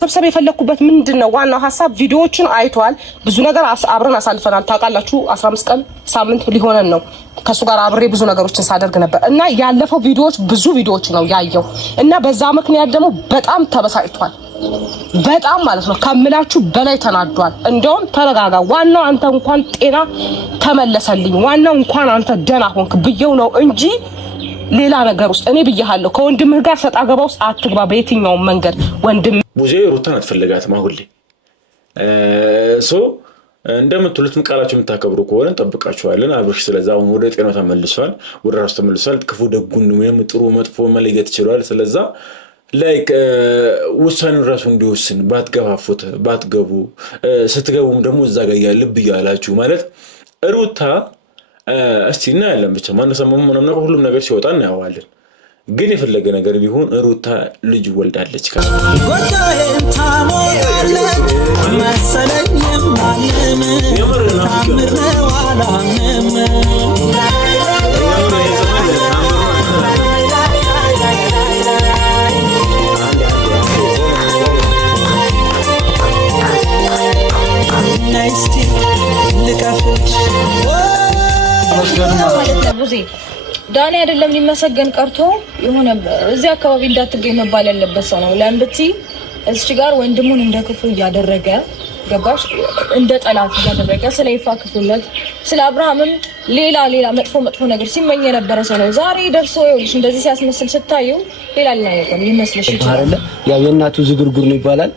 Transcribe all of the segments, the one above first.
ሰብሰብ የፈለኩበት ምንድነው ዋናው ሐሳብ ቪዲዮዎችን አይቷል ብዙ ነገር አብረን አሳልፈናል ታውቃላችሁ 15 ቀን ሳምንት ሊሆነን ነው ከሱ ጋር አብሬ ብዙ ነገሮችን ሳደርግ ነበር እና ያለፈው ቪዲዮዎች ብዙ ቪዲዮዎች ነው ያየው እና በዛ ምክንያት ደግሞ በጣም ተበሳጭቷል በጣም ማለት ነው ከምላችሁ በላይ ተናዷል እንደውም ተረጋጋ ዋናው አንተ እንኳን ጤና ተመለሰልኝ ዋናው እንኳን አንተ ደና ሆንክ ብየው ነው እንጂ ሌላ ነገር ውስጥ እኔ ብያለሁ ከወንድምህ ጋር ሰጣ ገባ ውስጥ አትግባ በየትኛው መንገድ ወንድም ሙዜ ሩታን አትፈልጋትም አሁን ላይ እንደምትሉትም ቃላችሁ የምታከብሩ ከሆነ እንጠብቃችኋለን አብርሽ ስለዛ አሁን ወደ ጤናው ተመልሷል ወደ ራሱ ተመልሷል ክፉ ደጉን ወይም ጥሩ መጥፎ መለየት ይችላል ስለዛ ላይክ ውሳኔው ራሱ እንዲወስን ባትገፋፉት ባትገቡ ስትገቡም ደግሞ እዛ ጋር ያለብ ይያላችሁ ማለት ሩታ እስቲ እናያለን ብቻ ማን ሰማም ምናምን ሁሉም ነገር ሲወጣ እናያዋለን ግን የፈለገ ነገር ቢሆን ሩታ ልጅ ወልዳለች ጎዳዬን ታሞያለች መሰለኝ ማንም ታምር ነው አላምንም ናይስቲ ልቀፍሽ ዳኒ አይደለም ሊመሰገን ቀርቶ የሆነ እዚህ አካባቢ እንዳትገኝ መባል ያለበት ሰው ነው ለምብቲ እዚህ ጋር ወንድሙን እንደክፉ ያደረገ ገባሽ እንደ ጠላት ያደረገ ስለ ይፋ ክፉለት ስለ አብርሃምም ሌላ መጥፎ ነገር ሲመኝ የነበረ ሰው ነው ዛሬ ደርሶ ይኸውልሽ እንደዚህ ሲያስመስል ስታዩ ሌላ ነገር ሊመስልሽ ይችላል ያው የእናቱ ዝግርጉር ነው ይባላል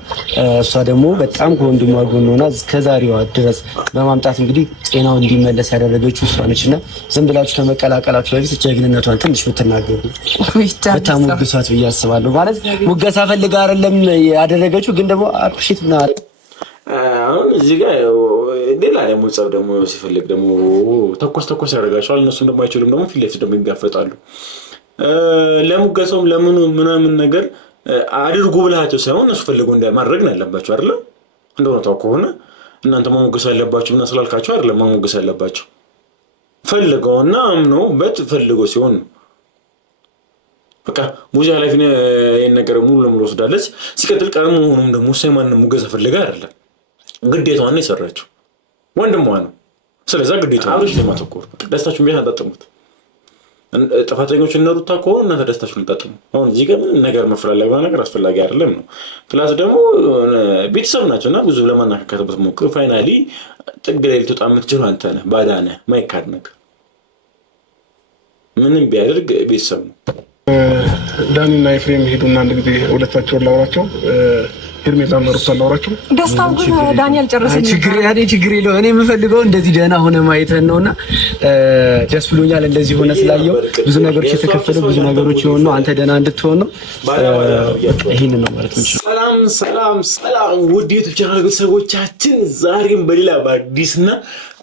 እሷ ደግሞ በጣም ከወንድሟ ጎን ሆና ከዛሬዋ ድረስ በማምጣት እንግዲህ ጤናው እንዲመለስ ያደረገችው እሷ ነችና ዝም ብላችሁ ከመቀላቀላችሁ በፊት ጀግንነቷን ትንሽ ብትናገሩ በጣም ሙገሳት ብዬ አስባለሁ ማለት ሙገሳ ፈልጋ አይደለም ያደረገችው ግን ደግሞ አፕሪሺየት ነው አሁን እዚህ ጋር ሌላ ደግሞ ጸብ ደግሞ ሲፈልግ ደግሞ ተኮስ ያደርጋቸዋል እነሱን ደግሞ አይችሉም ደግሞ ፊት ለፊት ደግሞ ይጋፈጣሉ ለሙገሳውም ለምኑ ምናምን ነገር አድርጉ ብላቸው ሳይሆን እነሱ ፈልገው እንደማድረግ ነው ያለባቸው አይደል እንደው ታው ከሆነ እናንተ ማሙገስ ያለባችሁ እና ስላልካችሁ አይደለም ማሙገስ ያለባችሁ ፈልገውና አምነው ፈልገው ሲሆን በቃ ሙዚ ኃላፊነ ይሄን ነገር ሙሉ ለሙሉ ወስዳለች ሲቀጥል ቀርሞ ሆኖም ደግሞ ሳይማን ሙገሳ ፈልጋ አይደለም ግዴታዋን ይሰራችሁ ወንድሟ ነው ስለዚህ ግዴታው አብርሽ ለማተኮር ደስታችሁን ቢያንስ አጣጥሙት ጥፋተኞች እነሩታ ከሆነ እና ደስታችሁን አጣጥሙ አሁን እዚህ ጋር ምን ነገር መፍራለግ ነገር አስፈላጊ አይደለም ነው ፕላስ ደግሞ ቤተሰብ ናቸውና ብዙ ለማናከከተበት ሞክር ፋይናሊ ጥግ ላይ ልትወጣ የምትችለው አንተ ነህ ባዳነ ማይካድ ነገር ምንም ቢያደርግ ቤተሰብ ነው ዳኒና ኤፍሬም ሄዱና አንድ ጊዜ ሁለታቸውን ላውራቸው ሄርሜላ መሩታ ላውራቸው ደስታው ግን ዳንኤል ጨረሰኝ ችግር የለው እኔ የምፈልገው እንደዚህ ደህና ሆነ ማየትን ነውና ደስ ብሎኛል እንደዚህ ሆነ ስላየው ብዙ ነገሮች የተከፈሉ ብዙ ነገሮች የሆኑ አንተ ደህና እንድትሆን ነው ይሄን ነው ማለት ነው ሰላም ውድ የዩቲዩብ ቻናል ቤተሰቦቻችን ዛሬም በሌላ በአዲስና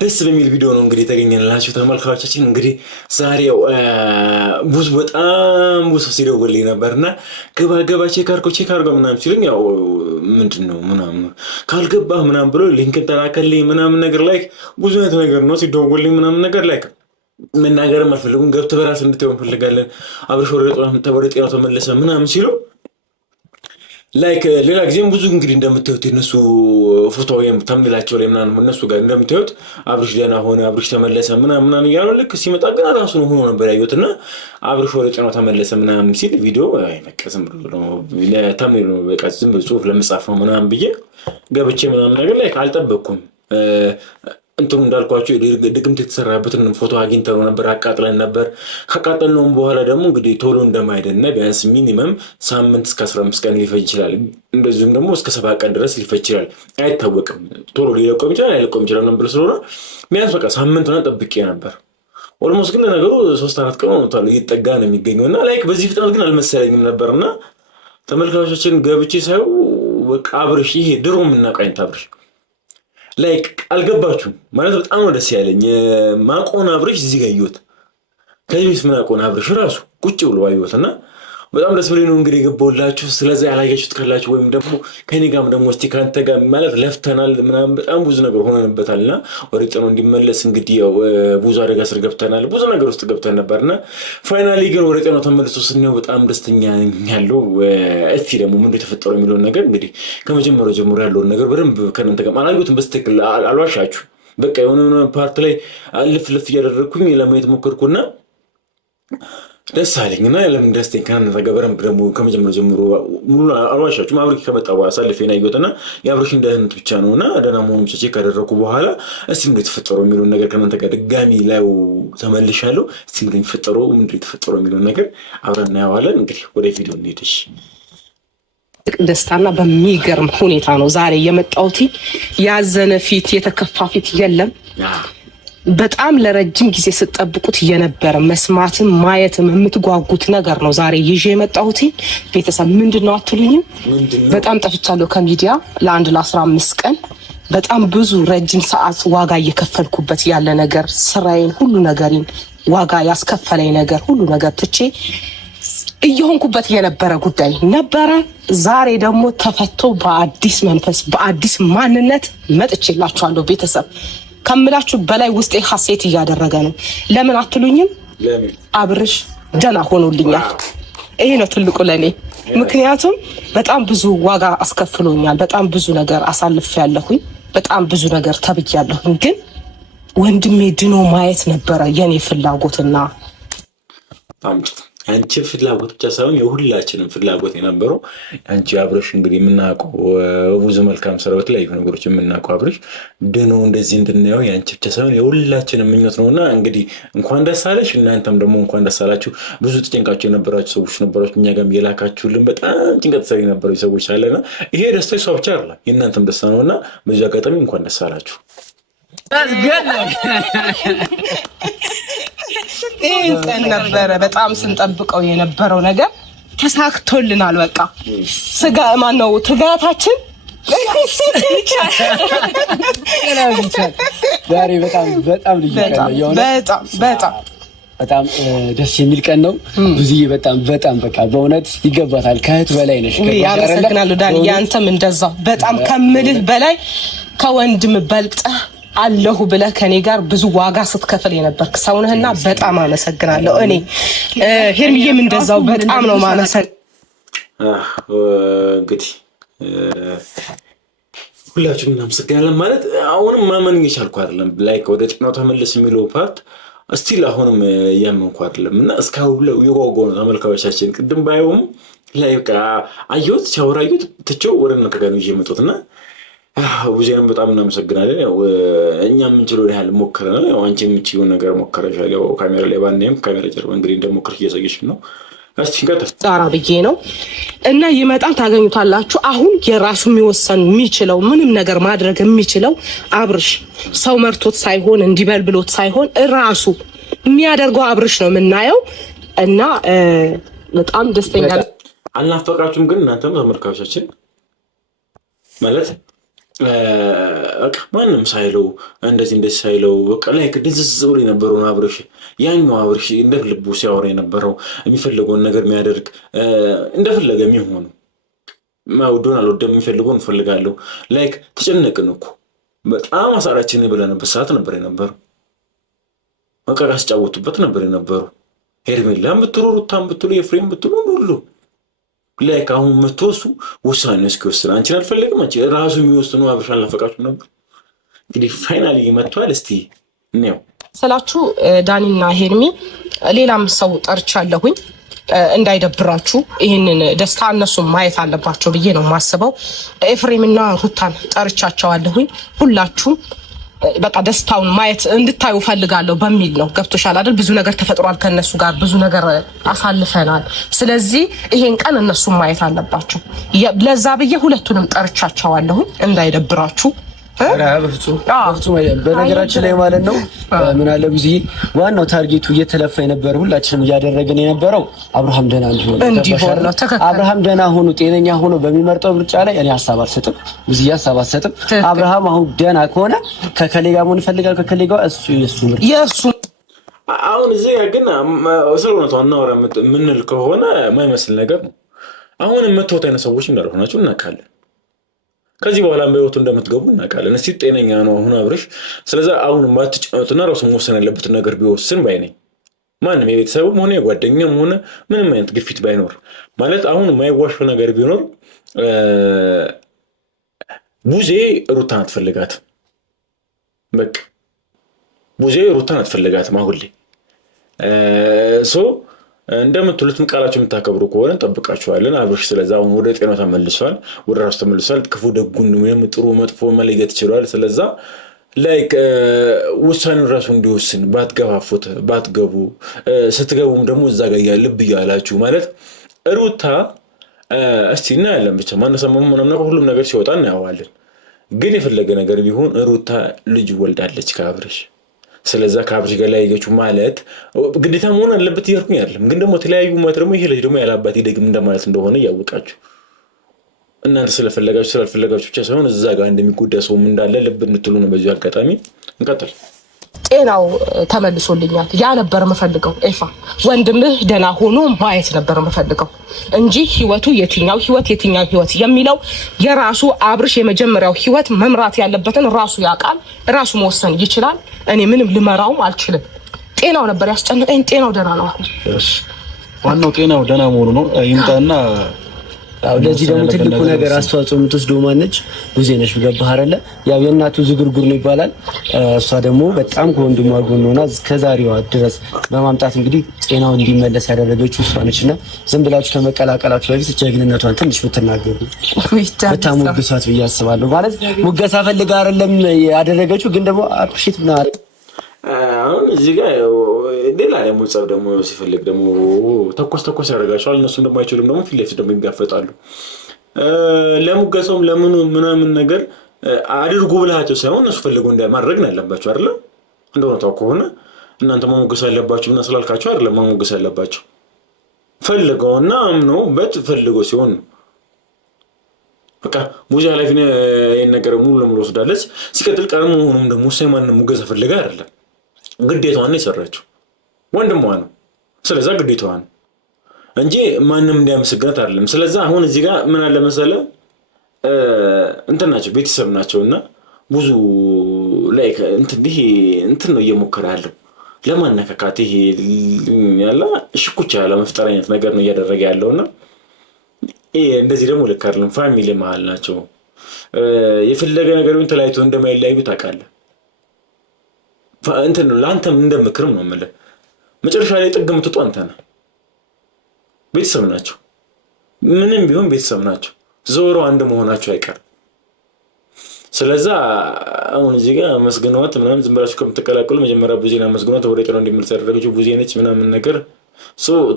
ደስ በሚል ቪዲዮ ነው እንግዲህ ተገኘንላችሁ ተመልካቾቻችን እንግዲህ ዛሬው በጣም ብዙ ሲደውልልኝ ነበርና ገባ ቼክ አድርጎ ምናምን ሲሉኝ ያው ምንድነው ምናምን ካልገባህ ምናምን ብሎ ሊንክ ተላከልኝ ምናምን ነገር ላይ ብዙ ነገር ነው ሲደውልልኝ ምናምን ነገር ላይ መናገር ማፈልጉን ገብተ በራስ እንድትሆን ፈልጋለን አብርሽ ወደ ጤናው ተመለሰ ምናምን ሲሉ ላይክ ሌላ ጊዜም ብዙ እንግዲህ እንደምታዩት እነሱ ፎቶ ወይም ተምላቸው ላይ ምናምን እነሱ ጋር እንደምታዩት አብርሽ ደህና ሆነ አብርሽ ተመለሰ ምናምን ያለው ልክ ሲመጣ ግን ራሱ ሆኖ ነበር ያዩትና አብርሽ ወደ ጤናው ተመለሰ ምናምን ሲል ቪዲዮ አይመቀስም ብሎ ለተምሉ ነው በቃ ዝም ብሎ ጽሁፍ ለመጻፍ ነው ምናምን ብዬ ገብቼ ምናምን ነገር ላይ አልጠበቅኩም እንትሩ እንዳልኳችሁ ድግምት የተሰራበትን ፎቶ አግኝተው ነበር አቃጥለን ነበር ከቃጠልነው በኋላ ደግሞ እንግዲህ ቶሎ እንደማይደና ቢያንስ ሚኒመም ሳምንት እስከ 15 ቀን ሊፈጅ ይችላል እንደዚሁም ደግሞ እስከ 7 ቀን ድረስ ሊፈጅ ይችላል አይታወቅም ቶሎ ሊለቆም ይችላል ነበር ስለሆነ ቢያንስ በቃ ሳምንት ነው ጠብቄ ነበር ኦልሞስት ግን ነገሩ 3-4 ቀን ሆኖታል ይጠጋ ነው የሚገኘውና ላይክ በዚህ ፍጥነት ግን አልመሰለኝም ነበርና ተመልካቾቻችን ገብቼ ሳይው በቃ አብርሽ ይሄ ድሮ ምናቃኝ ታብርሽ ላይክ አልገባችሁ ማለት በጣም ነው ደስ ያለኝ ማቆን አብርሽ እዚህ ጋር ይወት ከዚህ ምን አቆን አብርሽ ራሱ ቁጭ ብሎ አይወትና በጣም ደስ ብሎኝ ነው እንግዲህ የገባሁላችሁ። ስለዚህ ያላያችሁት ካላችሁ ወይም ደግሞ ከኔ ጋርም ደግሞ እስቲ ካንተ ጋር ማለት ለፍተናል ምናምን በጣም ብዙ ነገር ሆነንበታልና ወደ ጤናው እንዲመለስ እንግዲህ ያው ብዙ አደጋ ስር ገብተናል፣ ብዙ ነገር ውስጥ ገብተን ነበርና ፋይናሊ ግን ወደ ጤናው ተመልሶ ስናየው በጣም ደስተኛ ያለው። እስቲ ደግሞ ምንድን የተፈጠረው የሚለውን ነገር እንግዲህ ከመጀመሪያው ጀምሮ ያለውን ነገር በደንብ ከእናንተ ጋር አላየሁትም በስትክክል አልዋሻችሁ። በቃ የሆነ ፓርት ላይ ልፍ እያደረግኩኝ ለማየት ሞከርኩና ደስ አለኝና ለምን ደስተኛ ከእናንተ ጋር በደንብ ደግሞ ከመጀመሪያው ጀምሮ ሙሉ አልዋሻችሁም። አብሬ ከመጣ በኋላ ሳልፌ ነው ያየሁትና የአብሬሽን ደህንነት ብቻ ነውና ደህና መሆኑን ብቻ ቼክ ካደረኩ በኋላ እስቲ ምንድን የተፈጠረው የሚለውን ነገር ከእናንተ ጋር ድጋሚ ላይ ተመልሻለሁ። እስቲ ምንድን የተፈጠረው የሚለውን ነገር አብረን እናየዋለን። እንግዲህ ወደ ቪዲዮ እንሄድሽ። ደስታና በሚገርም ሁኔታ ነው ዛሬ የመጣሁት። ያዘነ ፊት የተከፋ ፊት የለም። በጣም ለረጅም ጊዜ ስትጠብቁት የነበረ መስማትም ማየትም የምትጓጉት ነገር ነው ዛሬ ይዤ የመጣሁት። ቤተሰብ ምንድነው አትሉኝም? በጣም ጠፍቻለሁ ከሚዲያ ለ15 ቀን በጣም ብዙ ረጅም ሰዓት ዋጋ እየከፈልኩበት ያለ ነገር ስራዬን ሁሉ ነገሬን ዋጋ ያስከፈለኝ ነገር ሁሉ ነገር ትቼ እየሆንኩበት የነበረ ጉዳይ ነበረ። ዛሬ ደግሞ ተፈቶ በአዲስ መንፈስ በአዲስ ማንነት መጥቼላችኋለሁ። ቤተሰብ ከምላችሁ በላይ ውስጤ ሐሴት እያደረገ ነው። ለምን አትሉኝም? አብርሽ ደህና ሆኖልኛል። ይሄ ነው ትልቁ ለኔ። ምክንያቱም በጣም ብዙ ዋጋ አስከፍሎኛል። በጣም ብዙ ነገር አሳልፌያለሁኝ። በጣም ብዙ ነገር ተብያለሁኝ። ግን ወንድሜ ድኖ ማየት ነበረ የኔ ፍላጎትና አንቺ ፍላጎት ብቻ ሳይሆን የሁላችንም ፍላጎት የነበረው አንቺ አብርሽ እንግዲህ የምናውቀው ብዙ መልካም ስራዎች ላይ ነገሮች የምናውቀው አብርሽ ድኖ እንደዚህ እንድናየው የአንቺ ብቻ ሳይሆን የሁላችንም ምኞት ነውና እንግዲህ እንኳን ደስ አለሽ። እናንተም ደግሞ እንኳን ደስ አላችሁ። ብዙ ተጨንቃችሁ የነበራችሁ ሰዎች ነበራችሁ፣ እኛ ጋርም የላካችሁልን በጣም ጭንቀት ሰሪ የነበሩ ሰዎች አለና ይሄ ደስታ እሷ ብቻ አይደለም የእናንተም ደስታ ነውና በዚህ አጋጣሚ እንኳን ደስ አላችሁ። ይሄን ነበረ በጣም ስንጠብቀው የነበረው ነገር ተሳክቶልናል። በቃ ስጋ ማን ነው ትጋታችን ዛሬ በጣም ልዩ ቀን ነው። በጣም ደስ የሚል ቀን ነው። ብዙዬ በጣም በቃ በእውነት ይገባታል። ከእህት በላይ ነሽ። ያመሰግናለሁ ዳኒ። ያንተም እንደዛው በጣም ከምልህ በላይ ከወንድም በልጠህ አለሁ ብለህ ከኔ ጋር ብዙ ዋጋ ስትከፍል የነበርክ ሰው ነህና በጣም አመሰግናለሁ። እኔ ሄርሚዬም እንደዛው በጣም ነው ማመሰግ እንግዲህ ሁላችሁም እናመሰግናለን። ማለት አሁንም ማመን እየቻልኩ አይደለም። ላይክ ወደ ጤናው ተመለስ የሚለው ፓርት እስቲል አሁንም እያመንኩ አይደለም እና እስካሁን የጓጓው ነው ተመልካቾቻችን። ቅድም ባየውም ላይክ አየሁት ሲያወራዩት ትቼው ወደ እናንተ ጋር ነው ይዤ የመጣሁትና ብዙዬንም በጣም እናመሰግናለን። ያው እኛ የምንችለው ያህል ሞክረናል። ያው አንቺ የምትችይውን ነገር ሞክረሻል። ያው ካሜራ ላይ ባናይም ካሜራ ጀርባ እንግዲህ እንደሞክርሽ እያሳየሽን ነው። እስቲ እንቀጥል። ጣራ ብዬ ነው እና ይመጣል ታገኙታላችሁ። አሁን የራሱ የሚወሰን የሚችለው ምንም ነገር ማድረግ የሚችለው አብርሽ ሰው መርቶት ሳይሆን እንዲበል ብሎት ሳይሆን ራሱ የሚያደርገው አብርሽ ነው የምናየው እና በጣም ደስተኛ አልናፈቃችሁም? ግን እናንተም ተመልካቾቻችን ማለት በቃ ማንም ሳይለው እንደዚህ ሳይለው በቃ ላይ ድንዝዝ ብሎ የነበረውን አብርሽ ያኛው አብርሽ እንደ ልቡ ሲያወራ የነበረው የሚፈልገውን ነገር የሚያደርግ እንደፈለገ የሚሆኑ ማውዶን አልወደም የሚፈልገውን እንፈልጋለሁ ላይክ ተጨነቅን እኮ በጣም አሳራችን ብለንበት ሰዓት ነበር የነበረው። በቃ አስጫወቱበት ነበር የነበረው። ሄርሜላም ብትሉ ሩታም ብትሉ የፍሬም ብትሉ ሁሉ ላይክ አሁን መተወሱ ውሳኔ እስኪወስን አንቺን አልፈለግም አንቺ ራሱ የሚወስኑ አብርሽ አልናፈቃችሁም ነበር። እንግዲህ ፋይናሊ መጥቷል። እስቲ ነው ስላችሁ ዳኒና ሄርሚ ሌላም ሰው ጠርቻለሁኝ እንዳይደብራችሁ ይህንን ደስታ እነሱም ማየት አለባቸው ብዬ ነው የማስበው። ኤፍሬምና ሩታን ጠርቻቸዋለሁኝ። ሁላችሁም በቃ ደስታውን ማየት እንድታዩ ፈልጋለሁ በሚል ነው። ገብቶሻል አይደል? ብዙ ነገር ተፈጥሯል ከነሱ ጋር ብዙ ነገር አሳልፈናል። ስለዚህ ይሄን ቀን እነሱም ማየት አለባቸው። ለዛ ብዬ ሁለቱንም ጠርቻቸዋለሁ እንዳይደብራችሁ። በፍጹም በነገራችን ላይ ማለት ነው ምን አለ ብዙዬ ዋናው ታርጌቱ እየተለፋ የነበረ ሁላችንም እያደረገን የነበረው አብርሃም ደህና እንዲሆን ነው። አብርሃም ደህና ሆኖ ጤነኛ ሆኖ በሚመርጠው ምርጫ ላይ እኔ ሀሳብ አልሰጥም፣ ብዙዬ ሀሳብ አልሰጥም። አብርሃም አሁን ደህና ከሆነ ከከሌ ጋር መሆን ይፈልጋል፣ ከከሌ ጋር እሱ ምርጫ አሁን እዚህ ግን ስለሆነው አናወራ ምንል ከሆነ የማይመስል ነገር ነው። አሁን የምትወጣ አይነት ሰዎች እንዳልሆናችሁ እናውቃለን። ከዚህ በኋላ በህይወቱ እንደምትገቡ እናውቃለን። እስቲ ጤነኛ ነው አሁን አብርሽ። ስለዚህ አሁን ማትጨነቁትና ራሱ መወሰን ያለበትን ነገር ቢወስን ባይ ነኝ። ማንም የቤተሰቡም ሆነ የጓደኛም ሆነ ምንም አይነት ግፊት ባይኖር ማለት አሁን የማይዋሸው ነገር ቢኖር ቡዜ ሩታን አትፈልጋትም። በቃ ቡዜ ሩታን አትፈልጋትም አሁን ላይ እንደምትሉትም ቃላችሁ የምታከብሩ ከሆነ እንጠብቃችኋለን። አብርሽ ስለዛ አሁን ወደ ጤናው ተመልሷል፣ ወደ ራሱ ተመልሷል። ክፉ ደጉን ምንም ጥሩ መጥፎ መለየት ይችላል። ስለዛ ላይክ ውሳኔውን ራሱ እንዲወስን ባትገፋፉት፣ ባትገቡ ስትገቡም ደግሞ እዛ ጋር ልብ እያላችሁ ማለት ሩታ እስቲ እናያለን። ብቻ ማነሰማሙ ምንም ነገር ሁሉም ነገር ሲወጣ እናያዋለን። ግን የፈለገ ነገር ቢሆን ሩታ ልጅ ወልዳለች ከአብርሽ። ስለዛ ከአብርሽ ጋር ለያየችው ማለት ግዴታ መሆን አለበት እያልኩኝ አይደለም። ግን ደግሞ ተለያዩ ማለት ደግሞ ይሄ ልጅ ደግሞ ያላባት ይደግም እንደማለት እንደሆነ እያወቃችሁ እናንተ ስለፈለጋችሁ ስላልፈለጋችሁ ብቻ ሳይሆን እዛ ጋር እንደሚጎዳ ሰውም እንዳለ ልብ እንድትሉ ነው። በዚህ አጋጣሚ እንቀጥል። ጤናው ተመልሶልኛል። ያ ነበር የምፈልገው። ኤፋ ወንድምህ ደህና ሆኖ ማየት ነበር የምፈልገው እንጂ ህይወቱ የትኛው ህይወት የሚለው የራሱ አብርሽ የመጀመሪያው ህይወት መምራት ያለበትን ራሱ ያውቃል፣ ራሱ መወሰን ይችላል። እኔ ምንም ልመራውም አልችልም። ጤናው ነበር ያስጨነቀኝ። ጤናው ደህና ነው አሁን። ዋናው ጤናው ደህና መሆኑ ነው። ይምጣና ለዚህ ደግሞ ትልቁ ነገር አስተዋጽኦ የምትወስደው ማነች? ቡዜ ነች። ገባህ አይደለ? ያው የእናቱ ዝጉርጉር ነው ይባላል። እሷ ደግሞ በጣም ከወንድሟ ጎን ሆና እስከዛሬዋ ድረስ በማምጣት እንግዲህ ጤናው እንዲመለስ ያደረገችው እሷ ነችና ዝም ብላችሁ ከመቀላቀላችሁ በፊት ጀግንነቷን ትንሽ ብትናገሩ ብታሞግሷት ብዬ አስባለሁ። ማለት ሙገሳ ፈልጋ አይደለም ያደረገችው፣ ግን ደግሞ አፕሪሼት ብናደርግ አሁን እዚህ ጋር ሌላ ደግሞ ጸብ ደግሞ ሲፈልግ ደግሞ ተኮስ ያደርጋቸዋል። እነሱም ደግሞ አይችሉም፣ ደግሞ ፊት ለፊት ደግሞ ይጋፈጣሉ። ለሙገሳውም ለምኑ ምናምን ነገር አድርጉ ብላቸው ሳይሆን እነሱ ፈልገው እንደማድረግ ነው ያለባቸው አይደለ? እንደሆነው ከሆነ እናንተ ማሞገስ ያለባችሁ እና ስላልካቸው አይደለም ማሞገስ ያለባቸው። ፈልገውና አምነውበት ፈልገው ሲሆን ነው። በቃ ቡዜ ኃላፊነት ይሄን ነገር ሙሉ ለሙሉ ወስዳለች። ሲቀጥል ቀርሞ ሆኖም ደግሞ ማንም ሙገሳ ፈልጋ አይደለም፣ ግዴታዋን ነው የሰራችው። ወንድሟ ነው። ስለዛ ግዴታዋ ነው እንጂ ማንም እንዲያመሰግናት አይደለም። ስለዛ አሁን እዚህ ጋር ምን አለ መሰለህ እንትን ናቸው ቤተሰብ ናቸውና ብዙ ላይክ እንትን ነው እየሞከረ ያለው ለማነካካት ይሄ ያለ ሽኩቻ ለመፍጠር አይነት ነገር ነው እያደረገ ያለውና እንደዚህ ደግሞ ልክ አይደለም። ፋሚሊ መሀል ናቸው። የፈለገ ነገር ቢሆን ተለያይቶ እንደማይለያዩ ታውቃለህ። እንትን ነው ለአንተም እንደምክርም ነው የምልህ። መጨረሻ ላይ ጥግ የምትወጡ አንተ ነህ። ቤተሰብ ናቸው፣ ምንም ቢሆን ቤተሰብ ናቸው። ዞሮ አንድ መሆናቸው አይቀርም። ስለዛ አሁን እዚህ ጋር መስግኗት ምናምን ዝም ብላችሁ ከምትቀላቀሉ መጀመሪያ ቡዜን መስግኗት ወደ ጤናው እንዲመለስ ያደረገችው ቡዜ ነች ምናምን ነገር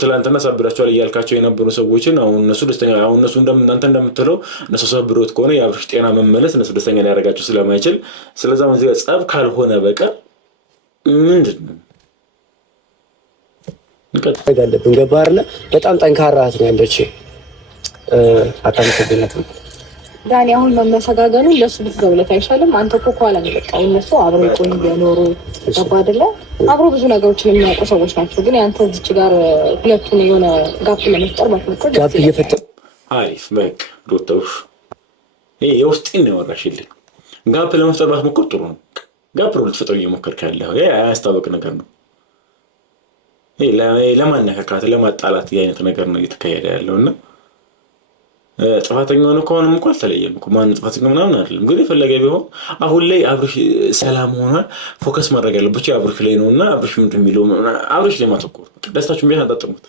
ትላንትና ሳብራቸዋል እያልካቸው የነበሩ ሰዎችን አሁን እነሱ ደስተኛ አሁን እነሱ እናንተ እንደምትለው እነሱ ሳብሮት ከሆነ የአብርሽ ጤና መመለስ እነሱ ደስተኛ ሊያደርጋቸው ስለማይችል ስለዛ እዚህ ጋር ጸብ ካልሆነ በቀር ምንድን ነው እንቀጥላለን። ገባህ አይደለ? በጣም ጠንካራ እህት ነው ያለች። አታመሰግናትም ዳኒ። አሁን መመሰጋገኑ ለሱ ብትዘውለት አይሻልም? አንተ እኮ ኋላ ነው በቃ እነሱ አብረው ይቆዩ የኖሩ ገባህ አይደለ? አብረው ብዙ ነገሮችን የሚያውቁ ሰዎች ናቸው። ግን ያንተ እዚች ጋር ሁለቱን የሆነ ጋፕ ለመፍጠር ባትሞክር ጋፕ እየፈጠረ አሪፍ በቃ ዶክተር ይሄ የውስጤን ነው ያወራሽልኝ። ጋፕ ለመፍጠር ባትሞክር ጥሩ ነው። ጋፕ ነው ልትፈጥር እየሞከርክ ያለው። ይሄ አያስታውቅ ነገር ነው። ለማነካካት ለማጣላት አይነት ነገር ነው እየተካሄደ ያለውና ጥፋተኛ ሆነ ከሆነም እንኳን አልተለየም እኮ ማን ጥፋተኛ ምናምን አይደለም። ግን የፈለገ ቢሆን አሁን ላይ አብርሽ ሰላም ሆኗል። ፎከስ ማድረግ ያለበት አብርሽ ላይ ነውና አብርሽ ምንድን የሚለው አብርሽ ላይ ማተኮር ደስታችሁን ቢሆን አጣጥሙት።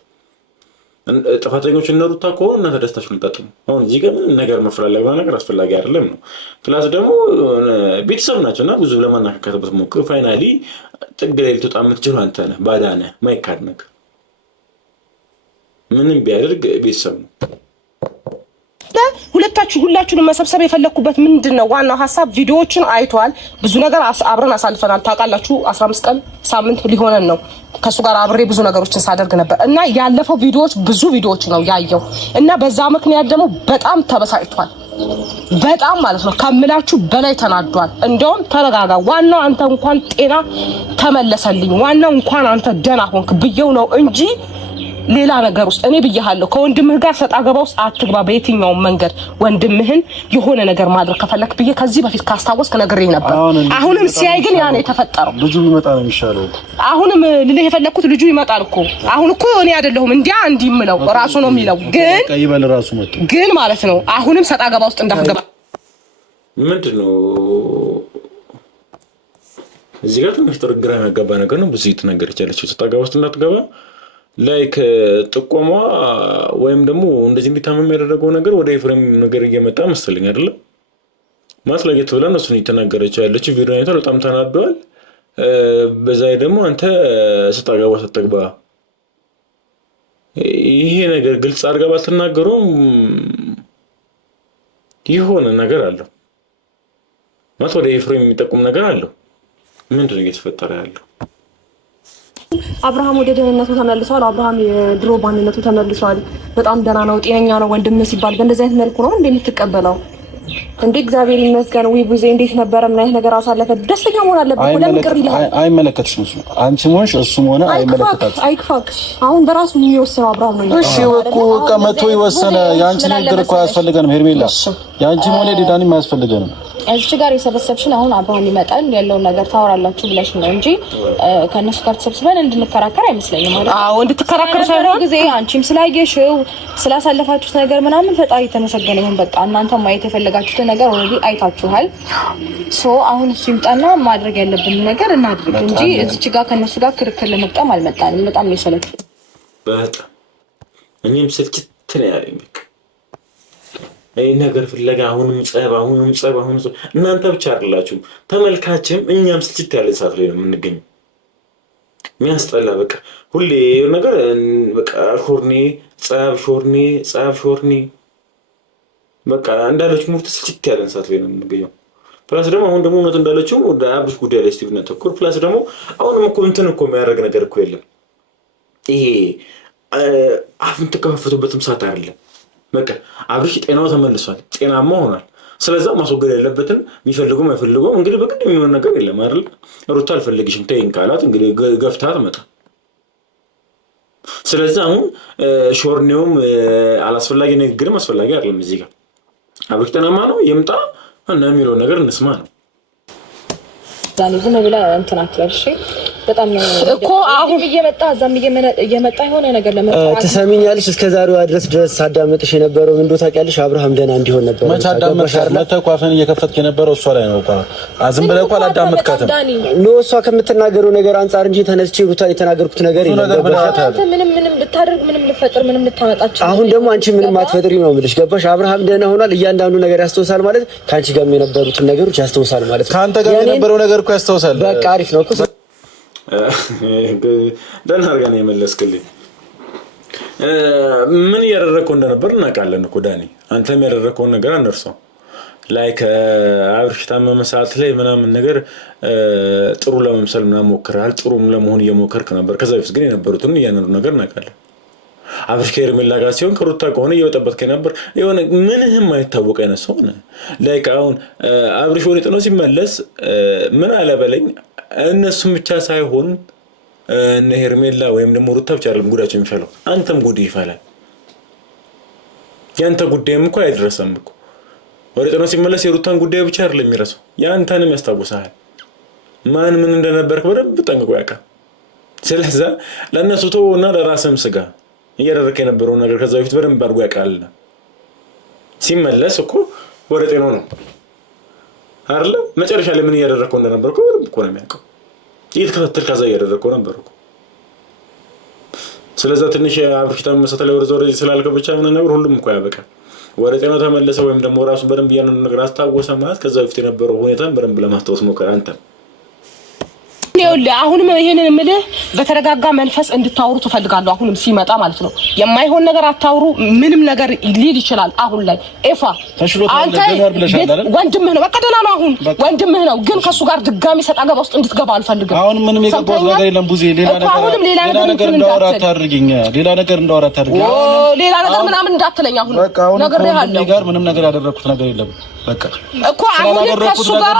ጥፋተኞች እነሩታ ከሆኑ እናንተ ደስታችሁን አጣጥሙ። አሁን እዚህ ጋር ምን ነገር መፍራለግ ነገር አስፈላጊ አይደለም ነው። ፕላስ ደግሞ ቤተሰብ ናቸውና ብዙ ለማናካካትበት ሞክር። ፋይናሊ ጥግ ላይ ልትወጣ የምትችለው አንተ ነህ። ባዳ ነህ። ማይካድ ነገር ምንም ቢያደርግ ቤተሰብ ነው። ሁላችሁንም መሰብሰብ የፈለኩበት ምንድነው ዋናው ሀሳብ ቪዲዮዎችን አይቷል። ብዙ ነገር አብረን አሳልፈናል። ታውቃላችሁ 15 ቀን ሳምንት ሊሆነን ነው ከሱ ጋር አብሬ ብዙ ነገሮችን ሳደርግ ነበር እና ያለፈው ቪዲዮዎች ብዙ ቪዲዮዎች ነው ያየው እና በዛ ምክንያት ደግሞ በጣም ተበሳጭቷል። በጣም ማለት ነው ከምላችሁ በላይ ተናዷል። እንደውም ተረጋጋ፣ ዋናው አንተ እንኳን ጤና ተመለሰልኝ፣ ዋናው እንኳን አንተ ደህና ሆንክ ብየው ነው እንጂ ሌላ ነገር ውስጥ እኔ ብያለሁ። ከወንድምህ ጋር ሰጣ ገባ ውስጥ አትግባ በየትኛውም መንገድ። ወንድምህን የሆነ ነገር ማድረግ ከፈለክ ብዬ ከዚህ በፊት ካስታወስክ ነግሬህ ነበር። አሁንም ሲያይ ግን ያ ነው የተፈጠረው። ልጁ ይመጣ ነው የሚሻለው። አሁንም ልልህ የፈለኩት ልጁ ይመጣል እኮ። አሁን እኮ እኔ አይደለሁም እንዲህ የምለው ራሱ ነው የሚለው። ይበል ራሱ መጣ ግን ማለት ነው አሁንም ሰጣ ገባ ውስጥ እንዳትገባ። ምንድነው እዚህ ጋር ትንሽ ግራ የሚያጋባ ነገር ነው። ብዙ የተነገረች ያለችው ሰጣ ገባ ውስጥ እንዳትገባ ላይክ ጥቆማ ወይም ደግሞ እንደዚህ እንዲታመም ያደረገው ነገር ወደ ኤፍሬም ነገር እየመጣ መሰለኝ አይደለ? ማስለየት ብላ ነው እሱን እየተናገረች ያለችው። ቪዲዮ አይተው በጣም ተናደዋል። በዛ ላይ ደግሞ አንተ ሰጣ ገባ ሰጠግባ ይሄ ነገር ግልጽ አድርጋ ባትናገሩም የሆነ ነገር አለው ማለት ወደ ኤፍሬም የሚጠቁም ነገር አለው። ምንድን ነው እየተፈጠረ ያለው? አብርሃም ወደ ደህንነቱ ተመልሷል። አብርሃም የድሮ ማንነቱ ተመልሷል። በጣም ደህና ነው፣ ጤነኛ ነው። ወንድም ሲባል በእንደዚህ አይነት መልኩ ነው እንዴ የምትቀበለው? እንዴ እግዚአብሔር ይመስገን። ወይ ቡዜ እንዴት ነበረ? ምን አይነት ነገር አሳለፈ? ደስተኛ መሆን አለበት። ለምን ቅር ይላል? አይመለከትሽም። እሱ አንቺም ሆንሽ እሱም ሆነ አይመለከታችሁም። አይክፋክ። አሁን በራሱ የሚወስነው አብርሃም ነው። እሺ እኮ ቀመቶ ይወሰነ። ያንቺ ነገር እኮ አያስፈልገንም ሄርሜላ። ያንቺም ሆነ ዲዳኒም አያስፈልገንም። እዚህ ጋር የሰበሰብሽን አሁን አብርሃም ይመጣል ያለውን ነገር ታወራላችሁ ብለሽ ነው እንጂ ከነሱ ጋር ተሰብስበን እንድንከራከር አይመስለኝም ማለት ነው። አዎ እንድትከራከር ሳይሆን ጊዜ አንቺም ስላየሽው ስላሳለፋችሁት ነገር ምናምን ፈጣሪ ተመሰገነ ይሁን። በቃ እናንተ ማየት የፈለጋችሁት ነገር ኦልሬዲ አይታችኋል። ሶ አሁን እሱ ይምጣና ማድረግ ያለብን ነገር እናድርግ እንጂ እዚህ ጋር ከነሱ ጋር ክርክር ለመቅጠም አልመጣንም። በጣም ነው የሰለችው። በጣም እኔም ስልችት ነው ያለኝ። በቃ ይሄ ነገር ፍለጋ አሁንም ጸብ እናንተ ብቻ አይደላችሁም ተመልካችም እኛም ስልችት ያለን ሰዓት ላይ ነው የምንገኘው። የሚያስጠላ በቃ ሁሌ ነገር በቃ ሾርኔ በቃ እንዳለች ሙርት ስልችት ያለን ሰዓት ላይ ነው የምንገኘው። ፕላስ ደግሞ አሁን ደግሞ እውነት እንዳለችው ወደ አብሽ ጉዳይ ላይ ስቲቭ ነው ተኮር። ፕላስ ደግሞ አሁንም እኮ እንትን እኮ የሚያደርግ ነገር እኮ የለም። ይሄ አፍን ተከፋፈቱበትም ሰዓት አይደለም። በቃ አብሽ ጤናው ተመልሷል፣ ጤናማ ሆኗል። ስለዚህ ማስወገድ ያለበትን የሚፈልገው ማይፈልገው እንግዲህ በግድ የሚሆን ነገር የለም አይደል? ሩታ አልፈልግሽም ተይኝ ካላት እንግዲህ ገፍታ ትመጣ። ስለዚህ አሁን ሾርኔውም አላስፈላጊ ንግግርም አስፈላጊ አይደለም። እዚህ ጋር አብሽ ጤናማ ነው ይምጣ እና የሚለው ነገር እንስማ ነው። ዛኔ ዝም ብላ እንትን አትለሽ በጣም እኮ አሁን እየመጣ የሆነ ነገር ለመጣ ትሰሚኛለሽ። እስከ ዛሬዋ ድረስ ሳዳመጥሽ የነበረው ምን ታውቂያለሽ? አብርሃም ደህና እንዲሆን ነበር። መተኳፈን እየከፈትክ የነበረው እሷ ላይ ነው እኮ ዝም ብለህ እኮ አላዳመጥካትም። እሷ ከምትናገረው ነገር አንፃር እንጂ ተነስቼ ሩታ የተናገርኩት ነገር የለም። ምንም ልታደርግ ምንም ልፈጥር ምንም ልታመጣችሁ አሁን ደግሞ አንቺ ምንም አትፈጥሪ ነው የምልሽ። ገባሽ? አብርሃም ደህና ሆኗል። እያንዳንዱ ነገር ያስተውሳል ማለት ካንቺ ጋር የነበሩትን ነገሮች ያስተውሳል ማለት ነው። ካንተ ጋር የነበረው ነገር እኮ ያስተውሳል። በቃ አሪፍ ነው እኮ ደህና አድርጋ ነው የመለስክልኝ። ምን እያደረግከው እንደነበር እናውቃለን እኮ ዳኒ። አንተም ያደረግከውን ነገር አንርሳው። ላይክ አብርሽ ታመመ ሰዓት ላይ ምናምን ነገር ጥሩ ለመምሰል ምናምን ሞክረሃል። ጥሩም ለመሆን እየሞከርክ ነበር። ከዛ በፊት ግን የነበሩትን እያንዳንዱ ነገር እናውቃለን። አብርሽ ከሄርሜላ ጋር ሲሆን ከሩታ ከሆነ እየወጣበትከ ነበር። የሆነ ምንህም አይታወቅ አይነት ሰው ነህ። ላይክ አሁን አብርሽ ወደ ጤናው ሲመለስ ምን አለ በለኝ። እነሱም ብቻ ሳይሆን እነ ሄርሜላ ወይም ደግሞ ሩታ ብቻ አይደለም ጉዳቸው የሚፈለው፣ አንተም ጉድ ይፈላል። ያንተ ጉዳይም እኮ አይደረሰም እኮ። ወደ ጤናው ሲመለስ የሩታን ጉዳይ ብቻ አይደለም የሚረሳው፣ ያንተንም ያስታውሳል። ማን ምን እንደነበርክ በደንብ ጠንቅቆ ያውቃል። ስለዚህ ለእነሱ ተውና ለራስህም ስጋ እያደረግህ የነበረውን ነገር ከዛ በፊት በደንብ አድርጎ ያውቃል። ሲመለስ እኮ ወደ ጤናው ነው አይደለ? መጨረሻ ላይ ምን እያደረግከው እንደነበርኩ በደንብ እኮ ነው የሚያውቀው። እየተከታተልክ ከዛ እያደረግከው ነበርኩ። ስለዚህ ትንሽ አብርሽ ታመመ ላይ ወደ ዞር ስላልከው ብቻ ምን ነገር ሁሉም እኮ ያበቃል። ወደ ጤናው ተመለሰ ወይም ደግሞ ራሱ በደንብ ያንን ነገር አስታወሰ ማለት ከዛ በፊት የነበረው ሁኔታን በደንብ ለማስታወስ ሞከረ። አንተ አሁንም ይሄንን እምልህ በተረጋጋ መንፈስ እንድታወሩ ትፈልጋለሁ። አሁንም ሲመጣ ማለት ነው የማይሆን ነገር አታውሩ። ምንም ነገር ሊል ይችላል። አሁን ላይ ኤፋ አንተ ወንድምህ ነው፣ በቃ ደህና ነው። አሁን ወንድምህ ነው፣ ግን ከሱ ጋር ድጋሚ ሰጣ ገባ ውስጥ እንድትገባ አልፈልግም። አሁን ምንም የገባው ነገር የለም ቡዜ። ሌላ ነገር እንዳወራ አታድርጊኝ። ሌላ ነገር ምናምን እንዳትለኝ። አሁን ነገር ያለው ምንም ነገር ያደረኩት ነገር የለም። በቃ እኮ አሁን ከሱ ጋር